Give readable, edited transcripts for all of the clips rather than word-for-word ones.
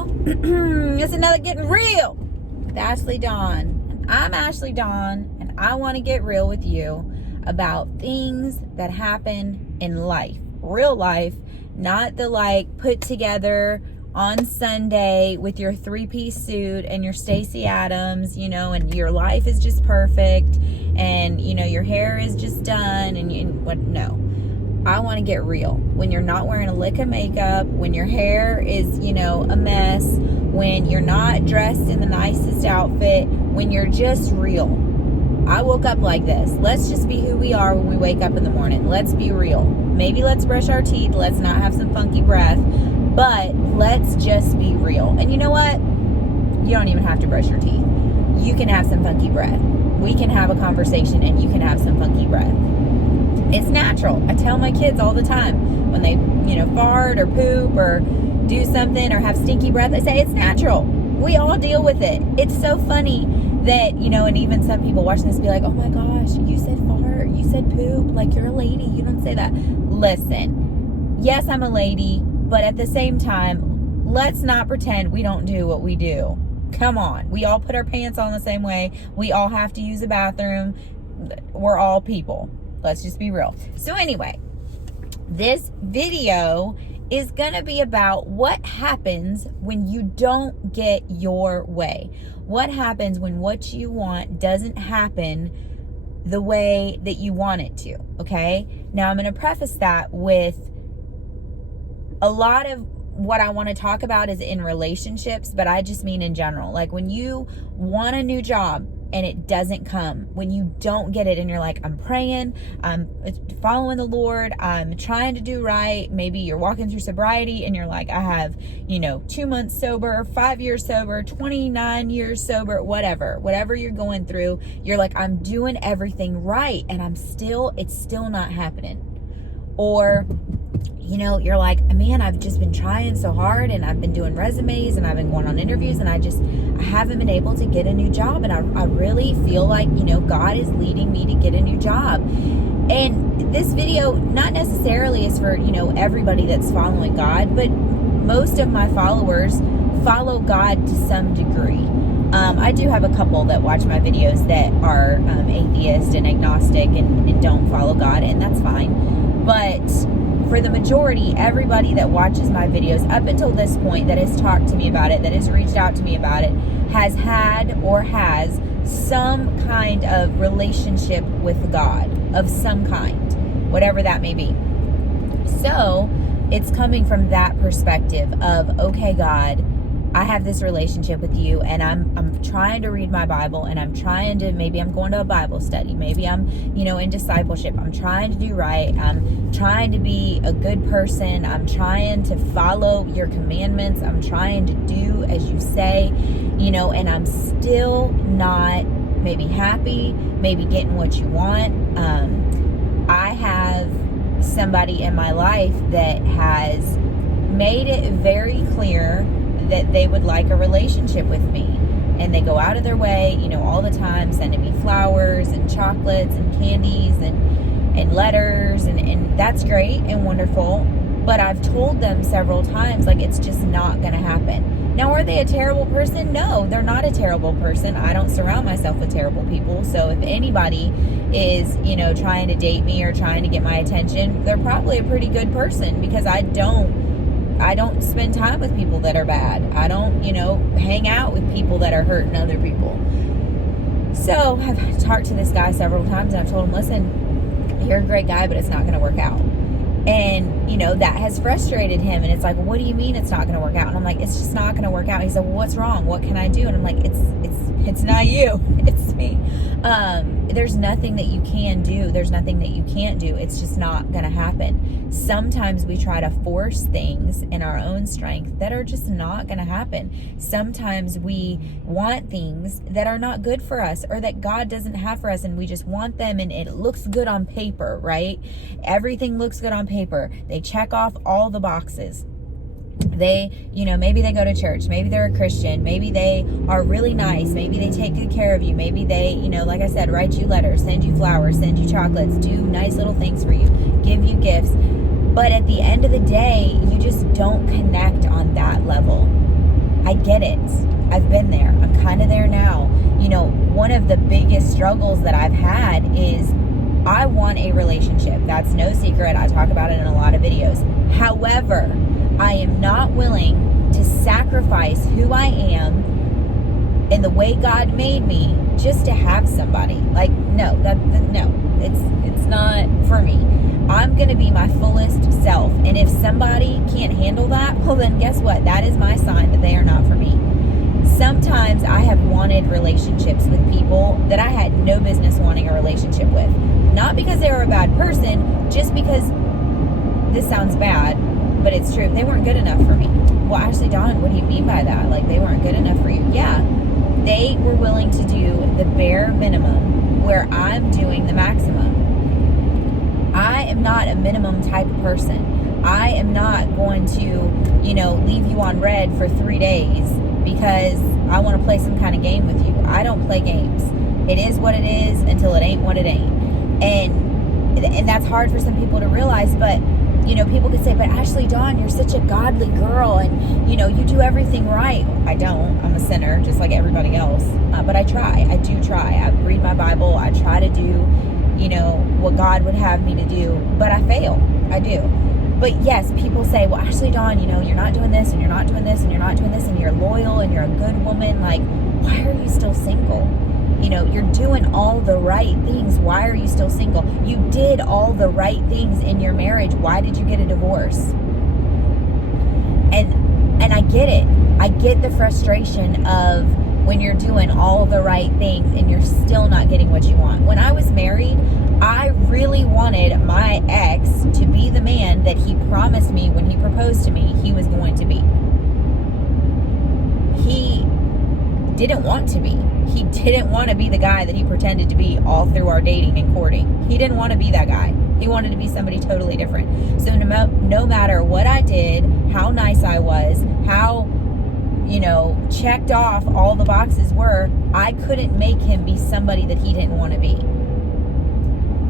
y'all. It's another Getting Real with Ashleydawn. I'm Ashleydawn, and I want to get real with you about things that happen in life. Real life, not the put together on Sunday with your 3-piece suit and your Stacey Adams, and your life is just perfect and, your hair is just done no. I want to get real. When you're not wearing a lick of makeup, when your hair is, a mess, when you're not dressed in the nicest outfit, when you're just real. I woke up like this. Let's just be who we are when we wake up in the morning. Let's be real. Maybe let's brush our teeth. Let's not have some funky breath. But let's just be real. And you know what? You don't even have to brush your teeth. You can have some funky breath. We can have a conversation and you can have some funky breath. It's natural. I tell my kids all the time when they, fart or poop or do something or have stinky breath, I say it's natural. We all deal with it. It's so funny that, and even some people watching this be like, oh my gosh, you said fart, you said poop, like you're a lady, you don't say that. Listen, yes, I'm a lady, but at the same time, let's not pretend we don't do what we do. Come on. We all put our pants on the same way. We all have to use a bathroom. We're all people. Let's just be real. So anyway, this video is going to be about what happens when you don't get your way. What happens when what you want doesn't happen the way that you want it to, okay? Now, I'm going to preface that with a lot of what I want to talk about is in relationships, but I just mean in general. Like when you want a new job and it doesn't come, when you don't get it and you're like, I'm praying, I'm following the Lord, I'm trying to do right. Maybe you're walking through sobriety and you're like, I have, 2 months sober, 5 years sober, 29 years sober, whatever you're going through. You're like, I'm doing everything right and it's still not happening. Or, you're like, man, I've just been trying so hard and I've been doing resumes and I've been going on interviews and I haven't been able to get a new job. And I really feel like, God is leading me to get a new job. And this video, not necessarily is for, everybody that's following God, but most of my followers follow God to some degree. I do have a couple that watch my videos that are atheist and agnostic and don't follow God, and that's fine. But for the majority, everybody that watches my videos up until this point that has talked to me about it, that has reached out to me about it, has had or has some kind of relationship with God of some kind, whatever that may be. So it's coming from that perspective of, okay, God, I have this relationship with you and I'm trying to read my Bible and maybe I'm going to a Bible study. Maybe I'm, in discipleship. I'm trying to do right. I'm trying to be a good person. I'm trying to follow your commandments. I'm trying to do as you say, and I'm still not maybe happy, maybe getting what you want. I have somebody in my life that has made it very clear that they would like a relationship with me, and they go out of their way, all the time, sending me flowers and chocolates and candies and letters, and that's great and wonderful. But I've told them several times, it's just not going to happen. Now, are they a terrible person? No, they're not a terrible person. I don't surround myself with terrible people. So if anybody is, trying to date me or trying to get my attention, they're probably a pretty good person, because I don't spend time with people that are bad. I don't, hang out with people that are hurting other people. So I've talked to this guy several times and I've told him, listen, you're a great guy, but it's not going to work out. And, that has frustrated him. And it's like, what do you mean it's not going to work out? And I'm like, it's just not going to work out. He said, well, what's wrong? What can I do? And I'm like, it's not you. It's me. There's nothing that you can do. There's nothing that you can't do. It's just not going to happen. Sometimes we try to force things in our own strength that are just not going to happen. Sometimes we want things that are not good for us or that God doesn't have for us, and we just want them, and it looks good on paper, right? Everything looks good on paper. They check off all the boxes. They, maybe they go to church, maybe they're a Christian, maybe they are really nice, maybe they take good care of you, maybe they, like I said, write you letters, send you flowers, send you chocolates, do nice little things for you, give you gifts. But at the end of the day, you just don't connect on that level. I get it. I've been there. I'm kind of there now. One of the biggest struggles that I've had is I want a relationship. That's no secret. I talk about it in a lot of videos. However, I am not willing to sacrifice who I am and the way God made me just to have somebody. Like, no, it's not for me. I'm going to be my fullest self. And if somebody can't handle that, well, then guess what? That is my sign that they are not for me. Sometimes I have wanted relationships with people that I had no business wanting a relationship with. Not because they were a bad person, just because, this sounds bad, but it's true, they weren't good enough for me. Well, Ashleydawn, what do you mean by that? Like, they weren't good enough for you? Yeah, they were willing to do the bare minimum where I'm doing the maximum. I am not a minimum type of person. I am not going to, leave you on red for 3 days because I want to play some kind of game with you. I don't play games. It is what it is until it ain't what it ain't. And that's hard for some people to realize, but people could say, but Ashleydawn, you're such a godly girl and you do everything right. I don't. I'm a sinner just like everybody else. But I try. I do try. I read my Bible. I try to do, what God would have me to do, but I fail. I do. But yes, people say, well, Ashleydawn, you're not doing this and you're not doing this and you're not doing this and you're loyal and you're a good woman. Like, why are you still single? You're doing all the right things. Why are you still single? You did all the right things in your marriage. Why did you get a divorce? And I get it. I get the frustration of when you're doing all the right things and you're still not getting what you want. When I was married, I really wanted my ex to be the man that he promised me when he proposed to me he was going to be. He didn't want to be. He didn't want to be the guy that he pretended to be all through our dating and courting. He didn't want to be that guy. He wanted to be somebody totally different. So no matter what I did, how nice I was, how, checked off all the boxes were, I couldn't make him be somebody that he didn't want to be.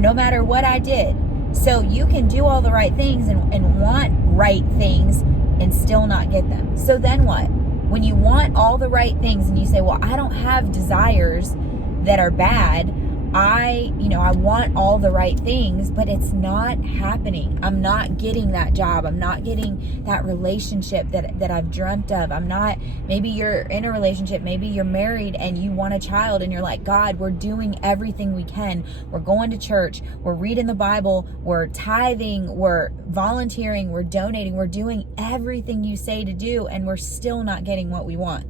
No matter what I did. So you can do all the right things and want right things and still not get them. So then what? When you want all the right things and you say, well, I don't have desires that are bad. I want all the right things, but it's not happening. I'm not getting that job. I'm not getting that relationship that I've dreamt of. Maybe you're in a relationship, maybe you're married and you want a child and you're like, God, we're doing everything we can. We're going to church. We're reading the Bible. We're tithing. We're volunteering. We're donating. We're doing everything you say to do, and we're still not getting what we want.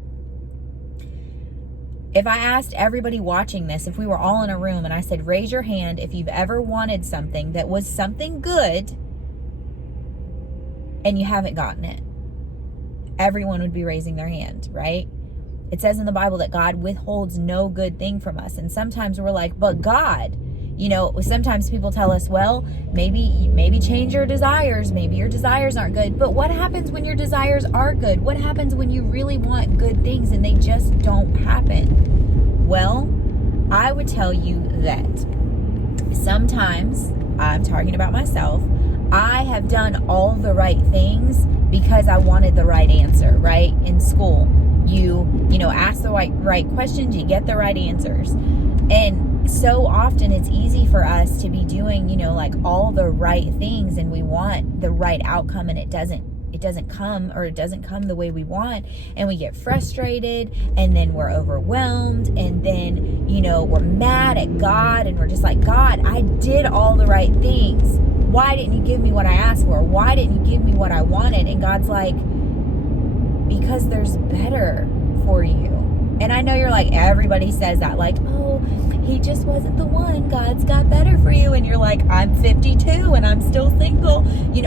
If I asked everybody watching this, if we were all in a room and I said, raise your hand if you've ever wanted something that was something good and you haven't gotten it, everyone would be raising their hand, right? It says in the Bible that God withholds no good thing from us. And sometimes we're like, but God, sometimes people tell us, well, maybe change your desires. Maybe your desires aren't good. But what happens when your desires are good? What happens when you really want good things and they just don't happen? Well, I would tell you that sometimes, I'm talking about myself, I have done all the right things because I wanted the right answer, right? In school, you ask the right questions, you get the right answers. And so often it's easy for us to be doing, all the right things and we want the right outcome and it doesn't come the way we want, and we get frustrated, and then we're overwhelmed, and then, we're mad at God, and we're just like, God, I did all the right things. Why didn't you give me what I asked for? Why didn't you give me what I wanted? And God's like, because there's better for you. And I know you're like, everybody says that, like, oh, he just wasn't the one. God's got better for you. And you're like, I'm 52 and I'm still single.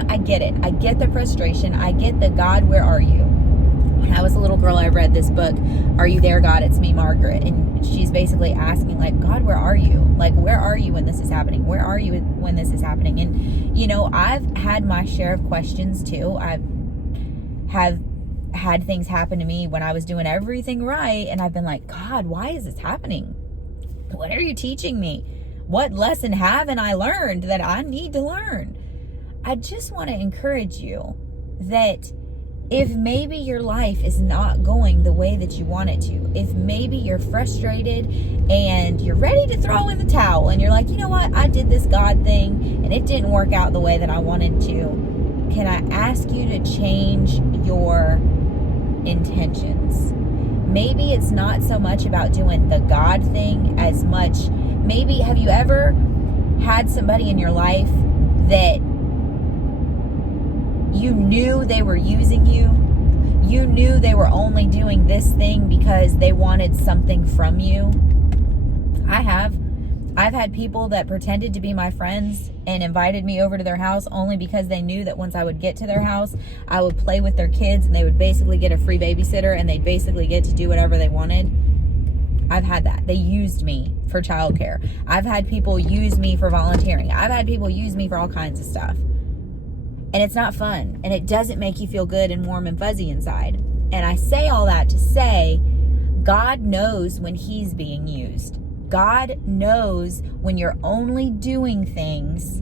I get it. I get the frustration. I get the, God, where are you? When I was a little girl, I read this book, Are You There, God? It's Me, Margaret. And she's basically asking, like, God, where are you? Like, where are you when this is happening? Where are you when this is happening? And, I've had my share of questions too. I have had things happen to me when I was doing everything right, and I've been like, God, why is this happening? What are you teaching me? What lesson haven't I learned that I need to learn? I just want to encourage you that If maybe your life is not going the way that you want it to, if maybe you're frustrated and you're ready to throw in the towel and you're like, you know what, I did this God thing and it didn't work out the way that I wanted to, can I ask you to change your intentions? Maybe it's not so much about doing the God thing as much, maybe have you ever had somebody in your life that you knew they were using you? You knew they were only doing this thing because they wanted something from you? I've had people that pretended to be my friends and invited me over to their house only because they knew that once I would get to their house, I would play with their kids and they would basically get a free babysitter and they'd basically get to do whatever they wanted. I've had that. They used me for childcare. I've had people use me for volunteering. I've had people use me for all kinds of stuff. And it's not fun. And it doesn't make you feel good and warm and fuzzy inside. And I say all that to say, God knows when He's being used. God knows when you're only doing things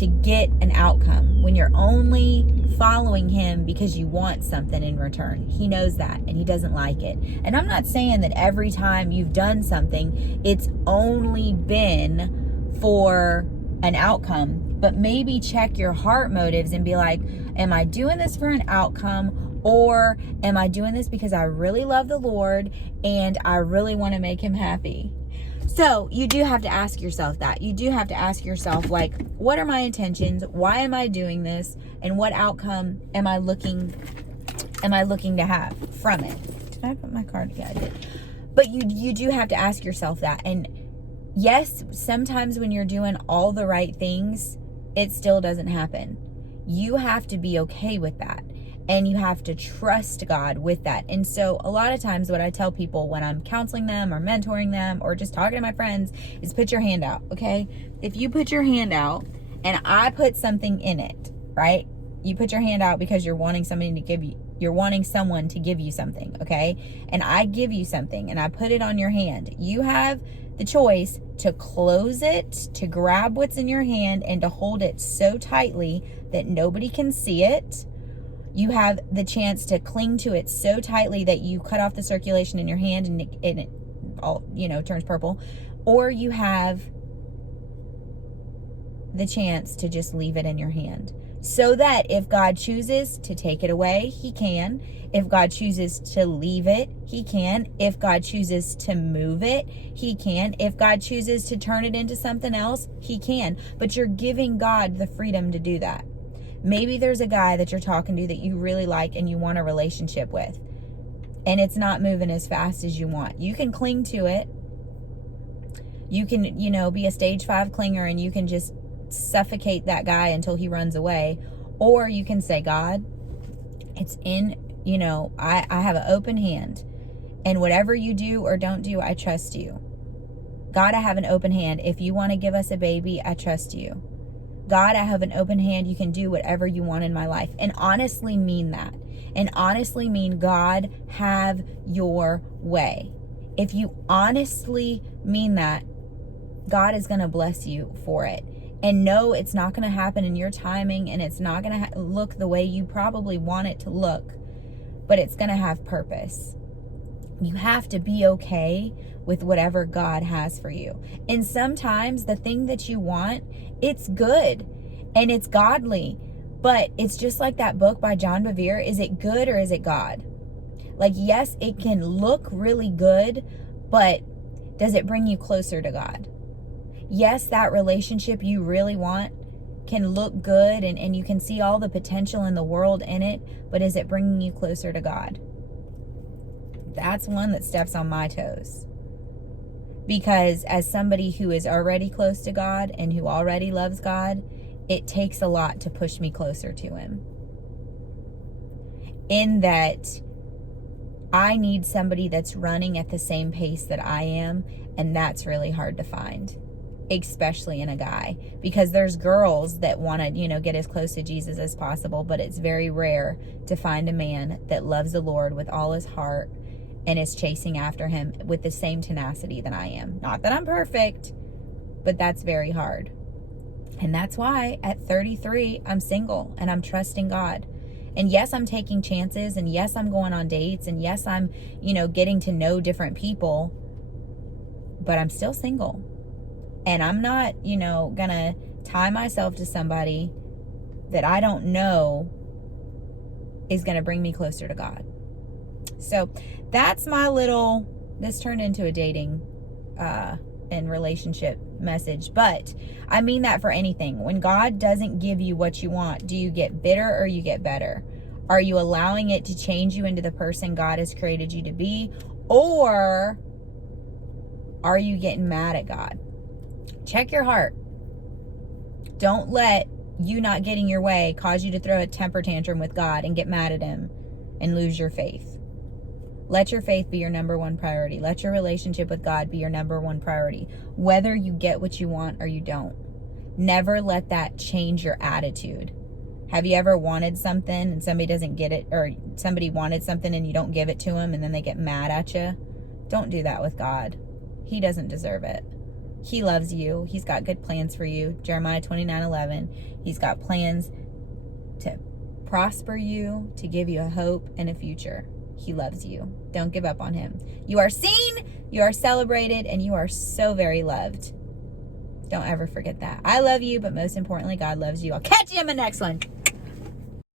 to get an outcome, when you're only following Him because you want something in return. He knows that, and He doesn't like it. And I'm not saying that every time you've done something, it's only been for an outcome, but maybe check your heart motives and be like, am I doing this for an outcome, or am I doing this because I really love the Lord and I really want to make Him happy? So you do have to ask yourself that. You do have to ask yourself, like, what are my intentions? Why am I doing this? And what outcome am I looking to have from it? Did I put my card? Yeah, I did. But you do have to ask yourself that. And yes, sometimes when you're doing all the right things, it still doesn't happen. You have to be okay with that. And you have to trust God with that. And so a lot of times what I tell people when I'm counseling them or mentoring them or just talking to my friends is put your hand out, okay? If you put your hand out and I put something in it, right? You put your hand out because you're wanting someone to give you something, okay? And I give you something and I put it on your hand. You have the choice to close it, to grab what's in your hand and to hold it so tightly that nobody can see it. You have the chance to cling to it so tightly that you cut off the circulation in your hand and it all, turns purple. Or you have the chance to just leave it in your hand. So that if God chooses to take it away, He can. If God chooses to leave it, He can. If God chooses to move it, He can. If God chooses to turn it into something else, He can. But you're giving God the freedom to do that. Maybe there's a guy that you're talking to that you really like and you want a relationship with, and it's not moving as fast as you want. You can cling to it. You can, be a stage 5 clinger and you can just suffocate that guy until he runs away. Or you can say, God, it's in, I have an open hand, and whatever you do or don't do, I trust you. God, I have an open hand. If you want to give us a baby, I trust you. God, I have an open hand. You can do whatever you want in my life. And honestly mean that. And honestly mean, God, have your way. If you honestly mean that, God is going to bless you for it. And no, it's not going to happen in your timing, and it's not going to look the way you probably want it to look, but it's going to have purpose. You have to be okay with whatever God has for you. And sometimes the thing that you want, it's good and it's godly, but it's just like that book by John Bevere. Is it good or is it God? Like, yes, it can look really good, but does it bring you closer to God? Yes, that relationship you really want can look good and you can see all the potential in the world in it, but is it bringing you closer to God? That's one that steps on my toes. Because as somebody who is already close to God and who already loves God, it takes a lot to push me closer to Him. In that I need somebody that's running at the same pace that I am, and that's really hard to find, especially in a guy. Because there's girls that want to, get as close to Jesus as possible, but it's very rare to find a man that loves the Lord with all his heart and is chasing after Him with the same tenacity that I am. Not that I'm perfect, but that's very hard. And that's why at 33, I'm single and I'm trusting God. And yes, I'm taking chances, and yes, I'm going on dates, and yes, I'm, getting to know different people, but I'm still single. And I'm not, gonna tie myself to somebody that I don't know is gonna bring me closer to God. So that's this turned into a dating and relationship message, but I mean that for anything. When God doesn't give you what you want, do you get bitter or you get better? Are you allowing it to change you into the person God has created you to be? Or are you getting mad at God? Check your heart. Don't let you not getting your way cause you to throw a temper tantrum with God and get mad at him and lose your faith. Let your faith be your number one priority. Let your relationship with God be your number one priority, whether you get what you want or you don't. Never let that change your attitude. Have you ever wanted something and somebody doesn't get it, or somebody wanted something and you don't give it to them and then they get mad at you? Don't do that with God. He doesn't deserve it. He loves you. He's got good plans for you. Jeremiah 29:11. He's got plans to prosper you, to give you a hope and a future. He loves you. Don't give up on him. You are seen, you are celebrated, and you are so very loved. Don't ever forget that. I love you, but most importantly, God loves you. I'll catch you in the next one.